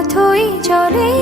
পথই চলে